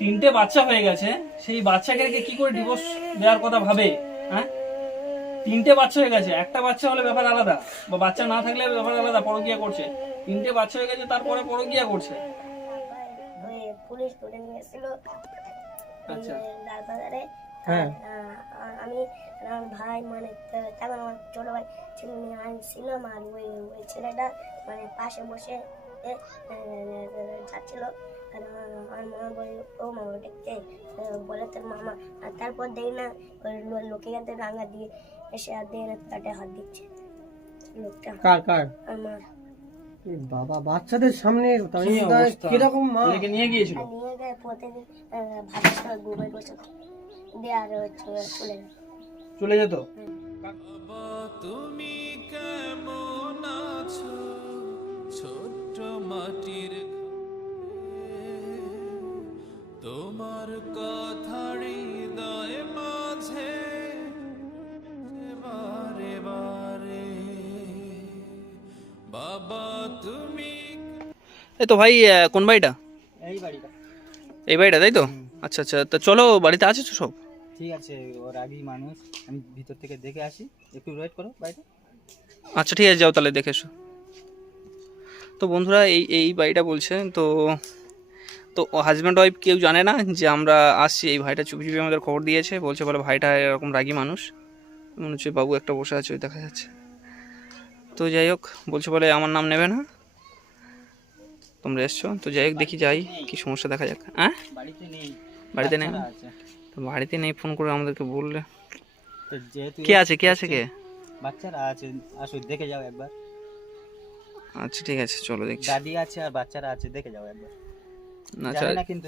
তিনটে বাচ্চা হয়ে গেছে, সেই বাচ্চাকে রেখে কি করে ডিভোর্স দেওয়ার কথা ভাবে? হ্যাঁ, তিনটে বাচ্চা হয়ে গেছে, একটা বাচ্চা হলে ব্যাপার আলাদা, বা বাচ্চা না থাকলে ব্যাপার আলাদা, পরকিয়া করছে। তিনটে বাচ্চা হয়ে গেছে তারপরে পরকিয়া করছে। পুলিশ ধরে নিয়ে এসেছিল আচ্ছা, লালবাজারে। হ্যাঁ আমি আমার ভাই মানে তখন আমার ছোট ভাই ছেলে নিয়ে আনছিলাম, আর ওই ছেলেটা মানে পাশে বসে যাচ্ছিল। আমার মামা বলে, ও মামা দেখতে বলে তোর মামা। আর তারপর দেখি না ওই লোকে গাতে রাঙা দিয়ে এসে আর দিয়ে পেটে হাত দিচ্ছে লোকটা। কার কার? আমার বাবা, বাচ্চাদের সামনে কিরকম মা নিয়ে গিয়েছিল? নিয়ে গিয়ে প্রতিদিন ভাতের সঙ্গে গুবে বসে দিয়ে আর চলে যেত। তুমি কেমন আছো ছোট্ট মাটির তোমার কথা হৃদয় মাঝে বারে বারে বাবা তুমি। এই তো ভাই, কোন বাড়িটা? এই বাড়িটা। এই বাড়িটা, তাই তো? আচ্ছা আচ্ছা, তো চলো, বাড়িতে আছে তো সব? ঠিক আছে, ওর আগেই মানুষ, আমি ভিতর থেকে দেখে আসি, একটু ওয়েট করো বাড়িটা। আচ্ছা ঠিক আছে, যাও তাহলে দেখে এসো। তো বন্ধুরা, এই বাড়িটা বলছে তো তো হাজব্যান্ড ওয়াইফ কেউ জানে না যে আমরা আসছি। এই ভাইটা চুপি চুপি আমাদের খবর দিয়েছে, বলছে বলে ভাইটা এরকম রাগী মানুষ, মনে হচ্ছে বাবু একটা বসে আছে, ওই দেখা যাচ্ছে। তো যাই হোক, বলছে বলে আমার নাম নেবে না, তোমরা এসছো। তো যাই হোক, দেখি যাই কি সমস্যা, দেখা যাক। হ্যাঁ, বাড়িতে নেই। বাড়িতে নেই? বাচ্চারা আছে। তো বাড়িতে নেই, ফোন করে আমাদেরকে বললে। তো যেহেতু কে আছে, কে আছে, কে? বাচ্চারা আছে, আসো দেখে যাও একবার। আচ্ছা ঠিক আছে, চলো দেখছি। দাদি আছে আর বাচ্চারা আছে, দেখে যাও একবার। আচ্ছা, জানি না কিন্তু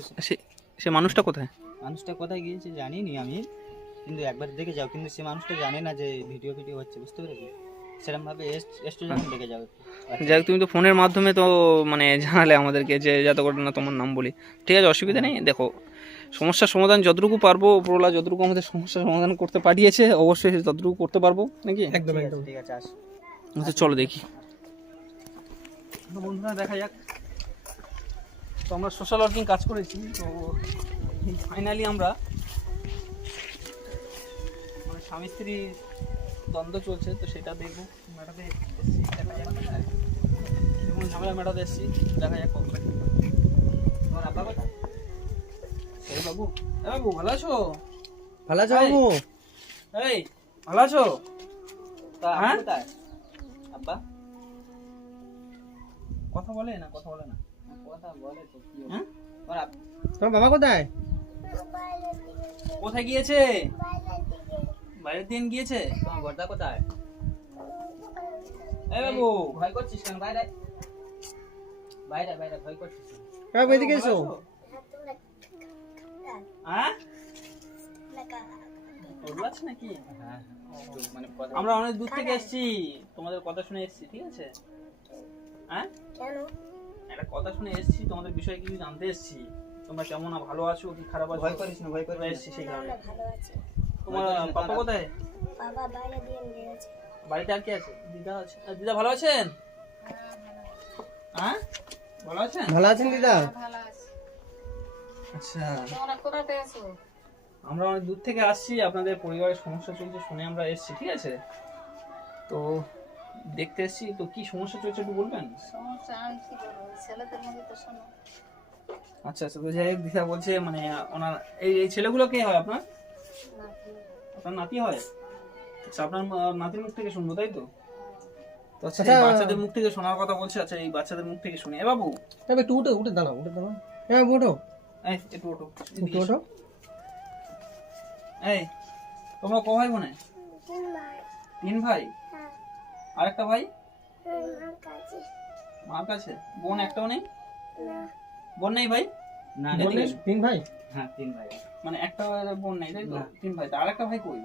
সে মানুষটা কোথায়? মানুষটা কোথায় গিয়েছে জানি নি আমি, কিন্তু একবার দেখে যাও। কিন্তু সে মানুষটা জানে না যে ভিডিও হচ্ছে, বুঝতে পেরেছি? সেরকম ভাবে এসছো যখন দেখে যাও একটু। যাই হোক, তুমি তো ফোনের মাধ্যমে তো মানে জানালে আমাদেরকে যে যাতে করে না তোমার নাম বলি। ঠিক আছে, অসুবিধা নেই। দেখো, সমস্যার সমাধান যতটুকু পারবো, উপরওয়ালা যতটুকু আমাদের সমস্যার সমাধান করতে পাঠিয়েছে, অবশ্যই ততটুকু করতে পারবো, নাকি? একদম একদম। ঠিক আছে, আসো। আচ্ছা চলো দেখি। তো বন্ধুরা, দেখা যাক। তো আমরা সোশ্যাল ওয়ার্কিং কাজ করেছি, তো ফাইনালি আমরা মানে স্বামী স্ত্রী দ্বন্দ্ব চলছে, তো সেটা দেখবো। মেটাতে এসেছি, দেখা যাক যেমন ঝামেলা মেটাতে এসেছি, দেখা যাক কখন। তোমার আব্বা কোথায়? এই বাবু, এ বাবু, ভালো আছো? ভালো আছো বাবু? এই, ভালো আছো? তা হ্যাঁ? কোথায় আব্বা? কথা বলে না, কথা বলে না। কথা বলে তো কি হ্যাঁ? তোমার বাবা কোথায়? কোথায় গিয়েছে? বাইরের দিন গিয়েছে। তোমার বর্দা কোথায়? এই বাবু, ভয় করছিস কেন? বাইরে বাইরে বাইরে ভয় করছিস কেন? বাবু এদিকে এসো। হ্যাঁ, বদলাচ্ছ নাকি? হ্যাঁ, একটু মানে কথা আমরা অনেক দূর থেকে এসেছি, তোমাদের কথা শুনে এসেছি, ঠিক আছে? হ্যাঁ, কেন একটা কথা শুনে এসেছি, তোমাদের বিষয়ে কিছু জানতে এসেছি। তোমরা কেমন ভালো আছো কি খারাপ আছো? ভয় করিস না, ভয় করিস আমরা না। এসেছি সেই কারণে। আমরা ভালো আছি। তোমার পাপা কোথায়? বাবা বাইরে দিয়ে গেছে। বাড়িতে আর কে আছে? দিদা আছে। দিদা ভালো আছেন? হ্যাঁ, ভালো আছেন? ভালো আছেন দিদা? আচ্ছা, আমরা অনেক দূর থেকে আসছি, আপনাদের পরিবারের সমস্যা চলছে শুনে আমরা এসেছি, ঠিক আছে? তো দেখতে এসেছি, তো কি সমস্যা চলছে একটু বলবেন? আচ্ছা আচ্ছা, তো যাই হোক, দিদা বলছে মানে ওনার এই ছেলেগুলো কে হয় আপনার? আপনার নাতি হয়? আচ্ছা, আপনার নাতির মুখ থেকে শুনবো, তাই তো? তো আচ্ছা, এই বাচ্চাদের মুখ থেকে শোনার কথা বলছে। আচ্ছা, এই বাচ্চাদের মুখ থেকে শুনি। এ বাবু, একটু উঠে উঠে দাঁড়াও, উঠে দাঁড়াও। হ্যাঁ উঠো, এই একটু ওঠো, উঠে ওঠো। এই, তোমরা ক ভাই বোনে? তিন ভাই। আরেকটা ভাই মার কাছে। বোন একটাও নেই? বোন নেই ভাই? না বোন নেই? তিন ভাই? হ্যাঁ, 3 ভাই। মানে একটা বোন নেই, তাই তো? না। তিন ভাই। আরেকটা ভাই কই?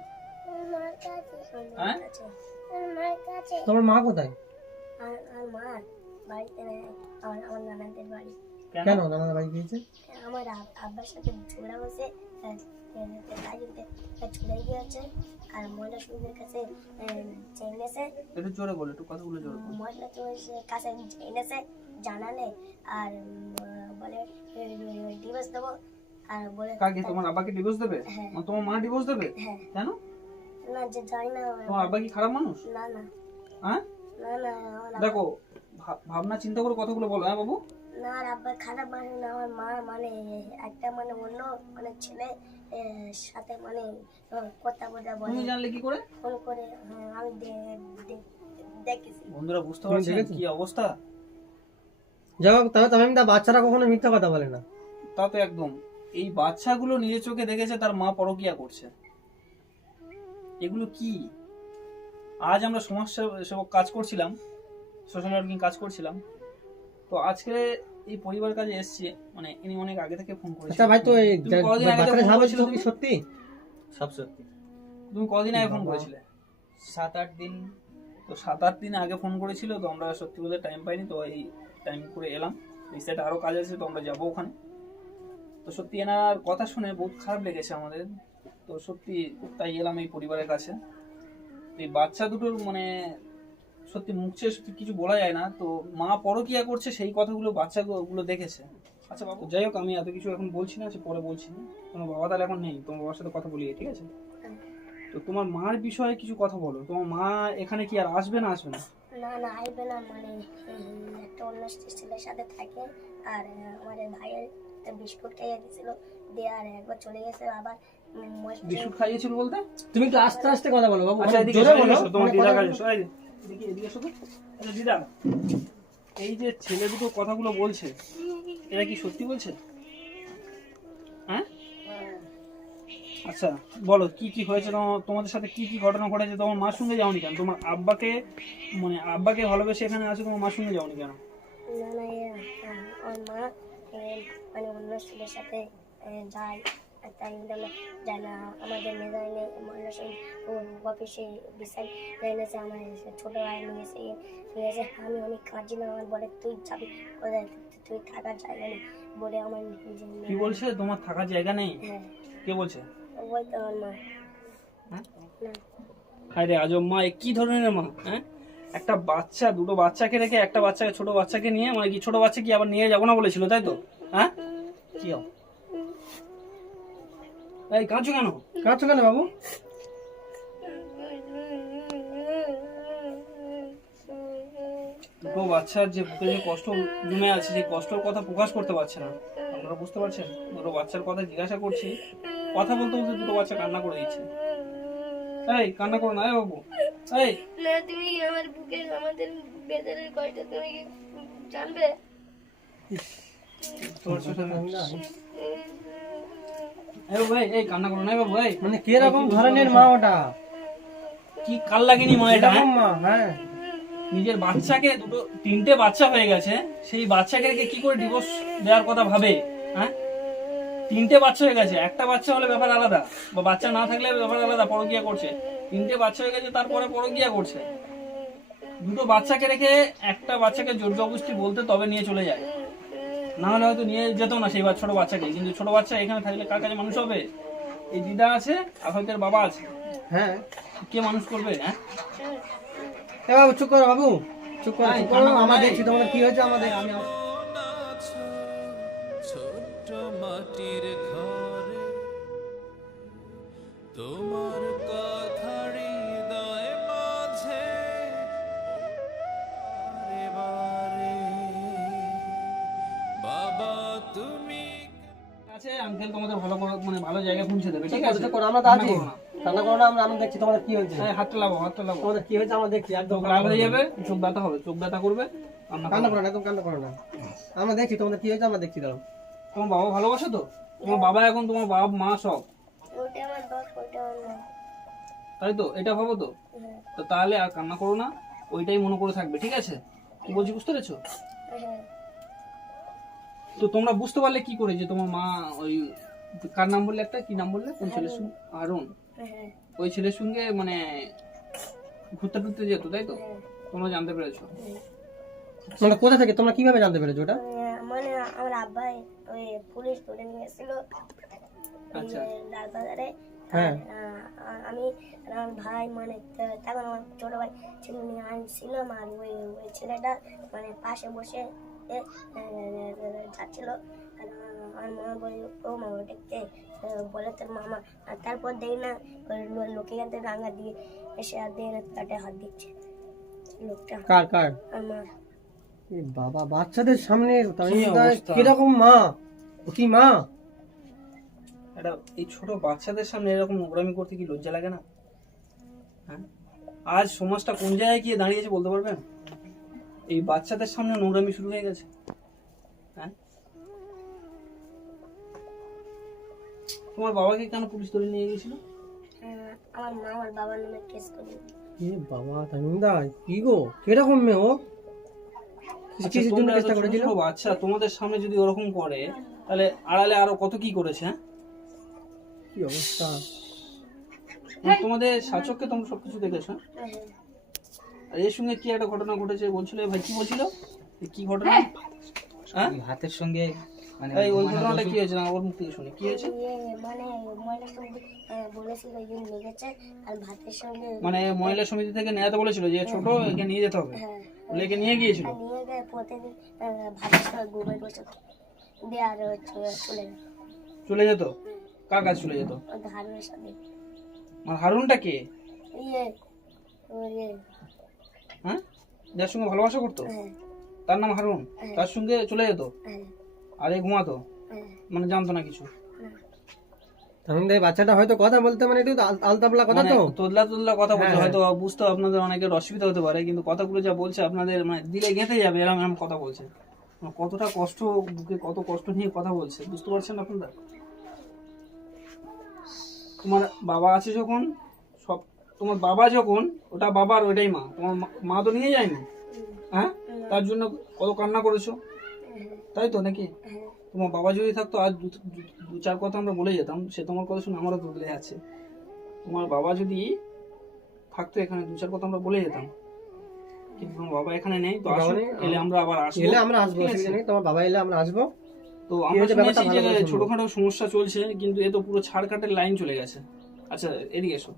হ্যাঁ? তোমার মা কোথায়? আর মা বাড়িতে নেই, আমার নানাদের বাড়ি। কেন দাদা বাড়ি গিয়েছে? আমার আব্বার সাথে ঝগড়া বসে কাজে চলে গিয়েছে। আর মহিলা সুদের কাছে জেনেছে, একটু জোরে বলো, একটু কথাগুলো জোরে বলো। মহিলা সুদের কাছে জেনেছে জানালে, আর বলে ডিভোর্স দেবো। আর বলে কাকে, তোমার আব্বাকে ডিভোর্স দেবে? হ্যাঁ। মানে তোমার মা ডিভোর্স দেবে? হ্যাঁ। কেন? না যে জানি না তোমার আব্বা কি খারাপ মানুষ? না না হ্যাঁ না না আমার আব্বা- দেখো, ভাবনা চিন্তা করে কথাগুলো বলো। হ্যাঁ বাবু, না আর আব্বা খারাপ মানুষ না, আমার মা মানে একটা মানে অন্য মানে ছেলে সাথে মানে কথা বলে তুমি বলে জানলে কি করে? ফোন করে। হ্যাঁ আমি দেখেছি। বন্ধুরা বুঝতে তুমি পারছেন দেখেছো? কি অবস্থা? যাই হোক, তবে বাচ্চারা কখনো মিথ্যা কথা বলে না। তা তো একদম। এই বাচ্চাগুলো নিজের চোখে দেখেছে তার মা পরকিয়া করছে। এগুলো কি? আজ আমরা সমাজসেবক কাজ করছিলাম, সোশ্যাল ওয়ার্কিং কাজ করছিলাম, তো আজকে এই পরিবার কাজে এসেছি। মানে ইনি অনেক আগে থেকে ফোন করেছেন। আচ্ছা ভাই, তো এই তুমি কদিন আগে বাচ্চারা ফোন যা বলছিল করেছিলে কি তুমি? সত্যি? সব সত্যি। তুমি কদিন আগে ফোন করেছিলে? 7-8 দিন। তো 7-8 দিন আগে ফোন করেছিল, তো আমরা সত্যি বলতে টাইম পাইনি, তো এই টাইম করে এলাম। এই সাইডে আরো কাজ আছে, তো আমরা যাবো ওখানে। তো সত্যি এনার কথা শুনে বহুত খারাপ লেগেছে আমাদের। তো সত্যি তাই এলাম এই পরিবারের কাছে। এই বাচ্চা দুটোর মানে সত্যি মুখ চেয়ে সত্যি কিছু বলা যায় না। তো মা পরকিয়া করছে সেই কথাগুলো বাচ্চাগুলো দেখেছে। আচ্ছা বাবু, যাই হোক, আমি এত কিছু এখন বলছি না, পরে বলছি। তোমার বাবা তাহলে এখন নেই, তোমার বাবার সাথে কথা বলি, ঠিক আছে? তো তোমার মার বিষয়ে কিছু কথা বলো। তোমার মা এখানে কি আর আসবে না আসবে না? না না আইবে না, মানে একটা অন্য ছেলের সাথে থাকে। আর আমাদের ভাইয়ের একটা বিস্কুট খাইয়ে দিয়েছিল, দিয়ে আর একবার চলে গেছে আবার। বিস্কুট খাইয়েছিল বলতে? তুমি একটু আস্তে আস্তে কথা বলো বাবু, আচ্ছা অনেক এদিকে জোরে এসো, বলো। এদিকে এসো, তোমার মানে দিদার কথা- কাছে এসো, এই যে, এদিকে এসো তো। আচ্ছা দিদা, এই যে ছেলে দুটো কথাগুলো বলছে, এরা কি সত্যি বলছে? হ্যাঁ আচ্ছা বলো, কি কি হয়েছে? তোমাদের সাথে কি কি ঘটনা ঘটেছে? তোমার মার সঙ্গে যাওনি কেন? তোমার আব্বাকে মানে আব্বাকে ভালোবেসে এখানে আছে, তোমার মার সঙ্গে যাওনি কেন? না না আমার মা মানে অন্য ছেলের সাথে যায়, আর তাই জন্য যায় না। আমাদের মেজাইনে অফিসে বিশাল এনেছে, আমার ছোট ভাই নিয়েছে। আমি অনেক কাঁদছি না, আমার বলে তুই যাবি কোথায়, তুই থাকার জায়গা নেই বলে আমার কি বলছে? তোমার থাকার জায়গা নেই? হ্যাঁ কে বলছে? ওই তো আমার মা। হ্যাঁ? না হায় রে আজব মা, এ কি ধরনের মা? হ্যাঁ, একটা বাচ্চা, দুটো বাচ্চাকে রেখে একটা বাচ্চাকে, ছোট বাচ্চাকে নিয়ে, মানে কি ছোট বাচ্চা কি আবার নিয়ে যাবো না বলেছিল, তাই তো? হ্যাঁ কি এই কাঁদছো কেন? কাঁদছো কেন বাবু? দুটো বাচ্চার যে বুকে যে কষ্ট জমে আছে, সেই কষ্টের কথা প্রকাশ করতে পারছে না। আপনারা বুঝতে পারছেন? দুটো বাচ্চার কথা জিজ্ঞাসা করছি, কথা বলতে বলতে দুটো বাচ্চা কান্না করে দিচ্ছে। এই কান্না করো না বাবু। এই না তুমি আমার বুকে আমাদের ভেতরের কষ্ট তুমি কি জানবে? এই বাবু, এই কান্না করো না বাবু। এই মানে কিরকম ধরনের মা ওটা? কি কাল লাগেনি মা এটা? কিরকম মা? হ্যাঁ, নিজের বাচ্চাকে, তিনটে বাচ্চা হয়ে গেছে, সেই বাচ্চাকে রেখে কি করে ডিভোর্স দেওয়ার কথা ভাবে? হ্যাঁ, তিনটে বাচ্চা হয়ে গেছে, একটা বাচ্চা হলে ব্যাপার আলাদা, বা বাচ্চা না থাকলে ব্যাপার আলাদা, পরকিয়া করছে। তিনটে বাচ্চা হয়ে গেছে, তারপরে পরকিয়া করছে। দুটো বাচ্চাকে রেখে একটা বাচ্চাকে জোর জবরদস্তি বলতে তবে নিয়ে চলে যায়, না হলে হয়তো নিয়ে যেত না সেই ছোট বাচ্চাকে। কিন্তু ছোট বাচ্চা এখানে থাকলে কার কাছে মানুষ হবে? এই দিদা আছে আর হয়তো এর বাবা আছে, হ্যাঁ। কে মানুষ করবে? হ্যাঁ, এ বাবু চুপ করো বাবু, চুপ করো, এই, চুপ করো। কান্না করো আমরা না, দেখছি তোমাদের কি হয়েছে, আমাদের আমি আছো ছোট্ট মাটির ঘরে, তোমার কথা হৃদয় মাঝে বারে বারে। বাবা তুমি আছে আঙ্কেল, তোমাদের ভালো করে মানে ভালো জায়গায় পৌঁছে দেবে, ঠিক আছে? চুপ করো, আমরা তো আছি। কান্না করো না, আমরা দেখছি তোমাদের কি হয়েছে। হ্যাঁ, হাতটা লাগাও, হাতটা লাগাও। তোমাদের কি হয়েছে আমরা দেখছি, একদম চোখ লাল হয়ে যাবে, চোখ ব্যথা হবে, চোখ ব্যথা করবে। কান্না করো না, একদম কান্না করো না। আমরা দেখছি তোমাদের কি হয়েছে, আমরা দেখছি। দাঁড়াও। তোমার বাবা ভালোবাসে তো? তোমার বাবা এখন তোমার বাবা মা সব, ওটা আমার বাপ, ওটা আমার মা। তাই তো? এটা ভাবো তো। হ্যাঁ তো তাহলে আর কান্না করো না, ওইটাই মনে করে থাকবে, ঠিক আছে? কি বলছি বুঝতে পেরেছো? হ্যাঁ তো তোমরা বুঝতে পারলে কি করে যে তোমার মা ওই কার নাম বললে, একটা কি নাম বললে, কোন ছেলের সঙ্গে? আরুন। হ্যাঁ ওই ছেলের সঙ্গে মানে ঘুরতে টুরতে যেত, তাই তো? হ্যাঁ। তোমরা জানতে পেরেছো? তোমরা কোথা থেকে, তোমরা কিভাবে জানতে পেরেছো ওটা? মানে আমার আব্বাই ওই পুলিশ ধরে নিয়ে এসেছিল আচ্ছা। লালবাজারে। হ্যাঁ। আমি আর আমার ভাই মানে তখন আমার ছোট ভাই ছেলে নিয়ে আনছিলাম, আর ওই ওই ছেলেটা মানে পাশে বসে যাচ্ছিল। আর আর মা বলে ও মা ওটাকে বলে তোর মামা। আর তারপর দেখি না ওই লোকে এখান রাঙা দিয়ে এসে আর দিয়ে পেটে হাত দিচ্ছে লোকটা। কার কার? আমার। এ বাবা, বাচ্চাদের সামনে কিরকম মা? ও কি মা? এটা এই ছোট বাচ্চাদের সামনে এরকম নোংরামি করতে কি লজ্জা লাগে না? হ্যাঁ, আজ সমাজটা কোন জায়গায় গিয়ে দাঁড়িয়েছে বলতে পারবেন? এই বাচ্চাদের সামনে নোংরামি শুরু হয়ে গেছে। হ্যাঁ, তোমার বাবাকে কেন পুলিশ ধরে নিয়ে গেছিল? আমার মা আমার বাবার নামে কেস করে। এ বাবা তামিমদা, কি গো কিরকম মেয়ে ও? আচ্ছা, তোমরা এত ছোট ছোট বাচ্চা, তোমাদের সামনে যদি ওরকম করে তাহলে আড়ালে আরো কত কি করেছে। হ্যাঁ, কি অবস্থা? তোমাদের শাসককে তোমরা সবকিছু দেখেছো। আর এর সঙ্গে কি একটা ঘটনা ঘটেছে বলছিল ভাই, কি বলছিল, কি ঘটনা? হ্যাঁ, হাতের সঙ্গে মানে এই ওই ঘটনাটা কি হয়েছে না ওর মুখ থেকে শুনি, কি হয়েছে? মানে মহিলা সমিতি বলেছিল যে লেগেছে আর ভাতের সঙ্গে মানে মহিলা সমিতি থেকে নেওয়াতে বলেছিল যে ছোট একে নিয়ে যেতে হবে, লেকে নিয়ে গিয়েছিল। নিয়ে গিয়ে প্রতিদিন ভাতের সঙ্গে ঘুমাই বসে দিয়ে আর চলে যেত। চলে যেত? কার কাছে চলে যেত? ধারণের সাথে। মানে হারুনটা কে? ইয়ে ওর ইয়ে। হ্যাঁ, যার সঙ্গে ভালোবাসা করতো হ্যাঁ তার নাম হারুন, তার সঙ্গে চলে যেত হ্যাঁ আর এ ঘুমাতো, হ্যাঁ। মানে জানতো না কিছু। তামিমদা, এই বাচ্চাটা হয়তো কথা বলতে মানে একটু আলতাবলা কথা মানে তো। তোদলা তোদলা কথা বলছে, হ্যাঁ, হয়তো বুঝতে আপনাদের অনেকের অসুবিধা হতে পারে, কিন্তু কথাগুলো যা বলছে আপনাদের মানে দিলে গেঁথে যাবে এরকম এরকম কথা বলছে। মানে কতটা কষ্ট, বুকে কত কষ্ট নিয়ে কথা বলছে বুঝতে পারছেন আপনারা? তোমার বাবা আছে যখন, সব তোমার বাবা যখন, ওটা বাবার ওইটাই মা, তোমার মা তো নিয়ে যায়নি। হ্যাঁ, তার জন্য কত কান্না করেছো, তাই তো নাকি? তোমার বাবা যদি থাকতো আজ দু চার কথা আমরা বলে যেতাম, সে তোমার কথা শুনে আমারও বদলে আছে। তোমার বাবা যদি থাকতো এখানে দু চার কথা আমরা বলে যেতাম, কিন্তু তোমার বাবা এখানে নেই, তো আসো, এলে আমরা আবার আসবো। এলে আমরা আসবো, অসুবিধা নেই। তোমার বাবা এলে আমরা আসবো। তো আমরা শুনেছি যে ছোটখাটো সমস্যা চলছে, কিন্তু এ তো পুরো ছাড়কাটের লাইন চলে গেছে। আচ্ছা এদিকে এসো।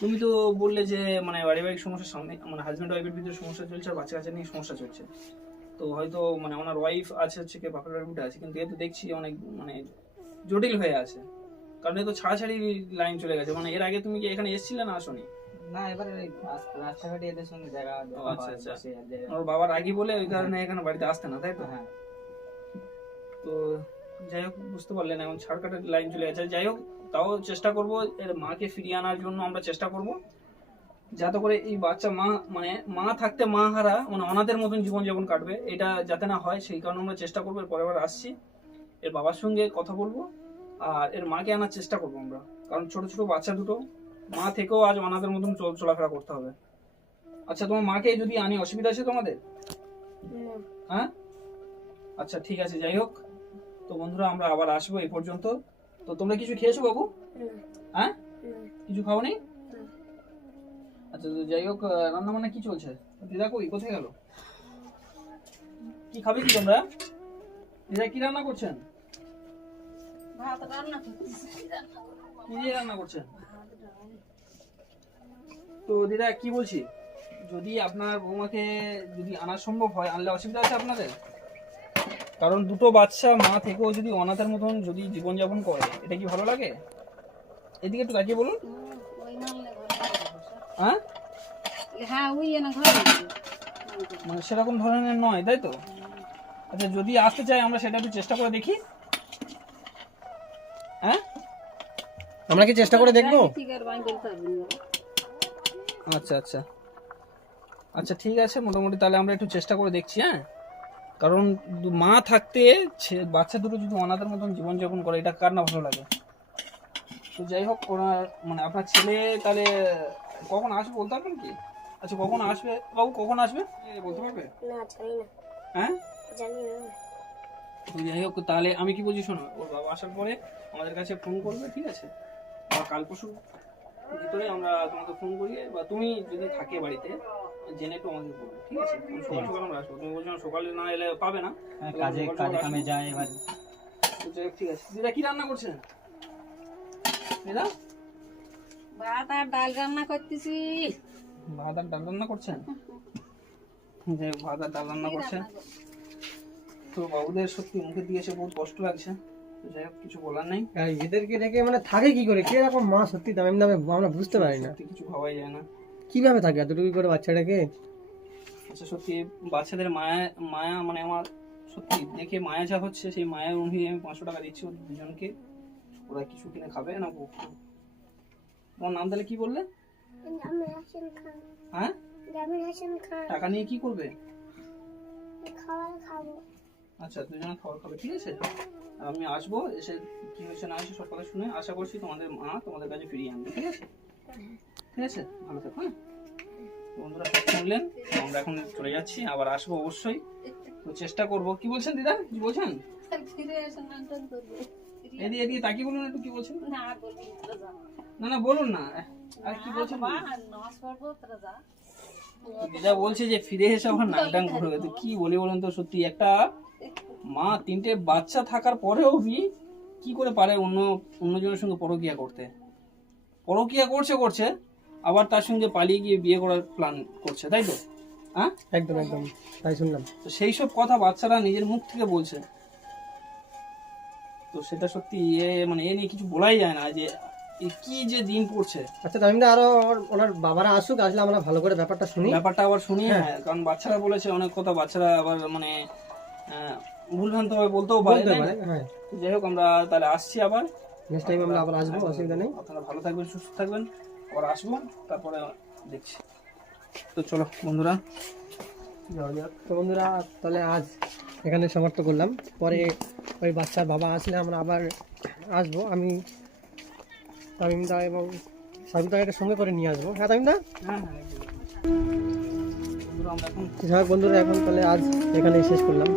তুমি তো বললে যে মানে পারিবারিক সমস্যার সামনে, মানে হাজব্যান্ড ওয়াইফের ভিতরে সমস্যা চলছে আর বাচ্চা কাচ্চা নিয়ে সমস্যা চলছে। তো হয়তো মানে ওনার ওয়াইফ আছে হচ্ছে কি বাপের বাড়িতে আছে, কিন্তু এ তো দেখছি অনেক মানে জটিল হয়ে আছে, কারণ এ তো ছাড়াছাড়ি লাইন চলে গেছে। মানে এর আগে তুমি কি এখানে এসেছিলে না আসোনি? না, এবারে রাস্তাঘাটে এদের সঙ্গে দেখা আচ্ছা আচ্ছা, ওর বাবার রাগি বলে ওই কারণে এখানে বাড়িতে আসতে না, তাই তো? হ্যাঁ, তো যাই হোক, বুঝতে পারলেন এখন ছাড়কাটের লাইন চলে গেছে। যাই হোক, তাও চেষ্টা করব এর মাকে ফিরিয়ে আনার জন্য, আমরা চেষ্টা করব যাতে করে এই বাচ্চা মা মানে মা থাকতে মা হারা মানে অনাথের মতন জীবনযাপন কাটবে, এটা যাতে না হয় সেই কারণে আমরা চেষ্টা করবো। এর পরের বার আসছি, এর বাবার সঙ্গে কথা বলবো আর এর মাকে আনার চেষ্টা করবো আমরা, কারণ ছোট ছোট বাচ্চা দুটো, মা থেকেও আজ অনাথের মতন চলাফেরা করতে হবে। আচ্ছা, তোমার মাকে যদি আনি অসুবিধা আছে তোমাদের? হ্যাঁ, আচ্ছা ঠিক আছে। যাই হোক, তো বন্ধুরা আমরা আবার আসবো। এই পর্যন্ত তো তোমরা কিছু খেয়েছো বাবু? হ্যাঁ, কিছু খাওনি? আচ্ছা, তো যাই হোক, রান্না বান্না কি চলছে? দিদা কই, কোথায় গেল? কি খাবে কি তোমরা? দিদা কি রান্না করছেন? কি দিয়ে রান্না করছেন? তো দিদা কি বলছি, যদি আপনার বৌমাকে যদি আনা সম্ভব হয়, আনলে অসুবিধা আছে আপনাদের? কারণ দুটো বাচ্চা মা থেকেও যদি অনাথের মতন যদি জীবনযাপন করে, এটা কি ভালো লাগে? এদিকে একটু তাকিয়ে বলুন। হ্যাঁ, মানে সেরকম ধরনের নয়, তাই তো? আচ্ছা, যদি আসতে চাই আমরা সেটা একটু চেষ্টা করে দেখি। হ্যাঁ, আমরা কি চেষ্টা করে দেখবো? আচ্ছা আচ্ছা আচ্ছা, ঠিক আছে, মোটামুটি তাহলে আমরা একটু চেষ্টা করে দেখছি। হ্যাঁ, কারণ মা থাকতে বাচ্চা দুটো যদি অনাথের মতন জীবনযাপন করে, এটা কার না ভালো লাগে? তো যাই হোক, ওনার মানে আপনার ছেলে তাহলে কখন আসবে বলতে পারবেন কি? আচ্ছা, কখন আসবে বাবু, কখন আসবে বলতে পারবে? না জানি না। হ্যাঁ, জানি না। তো যাই হোক, তাহলে আমি কি বলছি শোনো, ওর বাবা আসার পরে আমাদের কাছে ফোন করবে, ঠিক আছে? বা কাল পরশু ভিতরে আমরা তোমাকে ফোন করি, বা তুমি যদি থাকে বাড়িতে জেনে একটু আমাকে বলবে, ঠিক আছে? সকাল সকাল আমরা আসবো। তুমি বলছো সকালে না এলে পাবে না, কাজে কামে যায় এবার। যাই হোক, ঠিক আছে। দিদা কি রান্না করছেন? দিদা ভাত আর ডাল রান্না করতেছি। ভাত আর ডাল রান্না করছেন? যে ভাত আর ডাল রান্না করছেন, তো বাবুদের সত্যি মুখে দিয়েছে, বহুত কষ্ট লাগছে। তো যাই হোক, কিছু বলার নেই। আর এদেরকে রেখে মানে থাকে কি করে, কে রকম মা সত্যি তামিম দা আমরা বুঝতে পারি না সত্যি কিছু ভাবাই যায় না। কিভাবে থাকে এতটুকু করে বাচ্চাটাকে। আচ্ছা সত্যি বাচ্চাদের মায়া মায়া মানে আমার সত্যি দেখে মায়া যা হচ্ছে, সেই মায়ের অনুযায়ী আমি 500 টাকা দিচ্ছি ওদের দুজনকে, ওরা কিছু কিনে খাবে না। তোমার নাম তাহলে কি বললে? জামিল হাসান খান। হ্যাঁ, জামিল হাসান খান। টাকা নিয়ে কি করবে? খাবার খাবো। আচ্ছা, দুজনে খাবার খাবে, ঠিক আছে। আর আমি আসবো, এসে কি হয়েছে না হয়েছে সব কথা শুনে আশা করছি তোমাদের মা তোমাদের কাছে ফিরিয়ে আনবে, ঠিক আছে? ঠিক আছে, ভালো থাকো। হ্যাঁ তো বন্ধুরা, সব শুনলেন, আমরা এখন চলে যাচ্ছি, আবার আসবো অবশ্যই। তো চেষ্টা করব। কি বলছেন দিদা, কি বলছেন? ফিরে এসে নাটক করবো। এদিকে এদিকে তাকিয়ে বলুন একটু, কি বলছেন? না আর বলবি না, তোরা যা। না না বলুন না, আর কি বলছেন? বাবা, নামাজ পড়বো, তোরা যা। দিদা বলছে যে ফিরে এসে আবার নাকডাং করবে, তো কি বলি বলুন তো। সত্যি একটা মা 3টে বাচ্চা থাকার পরেও কি করে পারে অন্যজনের সঙ্গে পরকিয়া করতে? পরকিয়া করছে আবার তার সঙ্গে পালিয়ে গিয়ে বিয়ে করার প্ল্যান করছে, তাই তো? হ্যাঁ, একদম একদম তাই শুনলাম। তো সেই সব কথা বাচ্চারা নিজের মুখ থেকে বলছে। তো সেটা সত্যি মানে এ নিয়ে কিছু বলাই যায় না, যে এ কি যে দিন পড়ছে। আচ্ছা তামিম দা, আরো ওনার বাবারা আসুক, আসলে আমরা ভালো করে ব্যাপারটা শুনি। ব্যাপারটা আবার শুনি, হ্যাঁ, কারণ বাচ্চারা বলেছে অনেক কথা, বাচ্চারা আবার মানে ভুলভ্রান্ত ভাবে বলতেও পারে, বলতে তাই না? পারে, হ্যাঁ। তো যাই হোক, আমরা তাহলে আসছি আবার। নেক্সট টাইম আমরা আবার আসবো, অসুবিধা নেই। আপনারা ভালো থাকবেন, সুস্থ থাকবেন, আবার আসবো, তারপরে দেখছি। তো চলো বন্ধুরা, যাওয়া যাক। তো বন্ধুরা, তাহলে আজ এখানে সমাপ্ত করলাম। পরে ওই বাচ্চার বাবা আসলে আমরা আবার আসবো। আমি তামিম দা এবং সাবিত দাকে সঙ্গে করে নিয়ে আসবো। হ্যাঁ তামিম দা, হ্যাঁ হ্যাঁ একদম। বন্ধুরা আমরা এখন যাই হোক বন্ধুরা, এখন তাহলে আজ এখানেই শেষ করলাম।